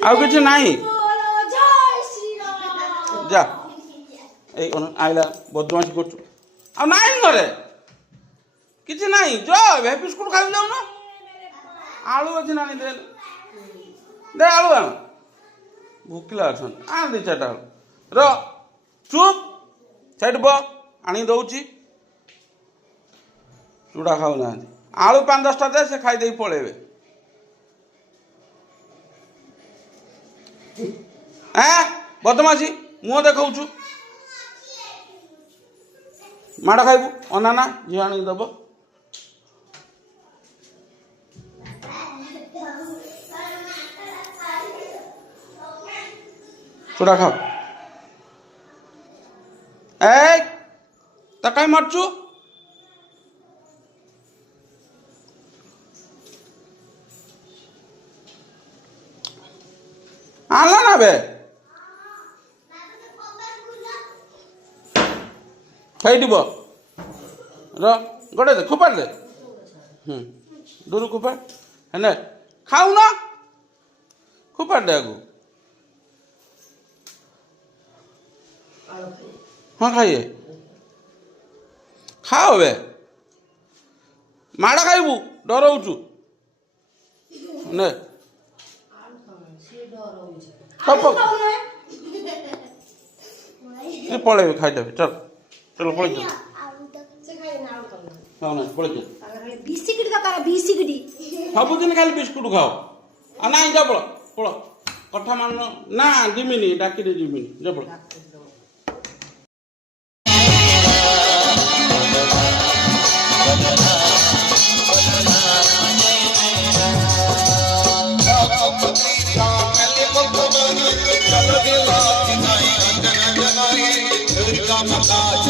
ଆଉ କିଛି ନାହିଁ ଯା ଏଇ କ'ଣ ଆଇଲା ବଦମାସି କରୁଛୁ ଆଉ ନାହିଁ ଘରେ କିଛି ନାହିଁ ଯ ବିସ୍କୁଟ ଖାଇ ଯାଉନ ଆଳୁ ଅଛି ନାଣି ଦେ ଦେ ଆଳୁ ଆଣ ଭୁକିଲା ଅଛନ୍ତି ଆଣ ଦି ଚାରିଟା ଆଳୁ ର ଚୁପ୍ ସେଇଠି ବ ଆଣି ଦଉଛି ଚୁଡ଼ା ଖାଉନାହାନ୍ତି ଆଳୁ 5-10ଟା ଦେ ସେ ଖାଇଦେଇ ପଳେଇବେ ବଦମାସି ମୁହଁ ଦେଖାଉଛୁ ମାଡ଼ ଖାଇବୁ ଅନାନା ଝିଅ ଆଣିକି ଦେବ ଚୁଡ଼ା ଖାଅ ତା କାହିଁ ମାରୁଛୁ ଆଣିଲା ନା ବେ ଖାଇଯିବ ର ଗୋଟେ ଦେ ଖୋପାଡ଼ି ଦେ ଦୂର ଖୋପାଡ଼ ହେଲେ ଖାଉନ ଖୋପାଡ଼ି ଦେ ଆଗକୁ ହଁ ଖାଇଏ ଖାଅ ବେ ମାଡ଼ ଖାଇବୁ ଡରଉଛୁ ନେ ପଳେଇବେ ଖାଇଦେବେ ଚଲ ଚଲ ପଳେଇ ସବୁଦିନ ଖାଲି ବିସ୍କୁଟ ଖାଅ ଆଉ ନାଇଁ ଯା ପଳ ପଳ କଥା ମାନ ନା ଯିମିନି ଡାକିରେ ଯିମିନି ଯା ପଳ चलो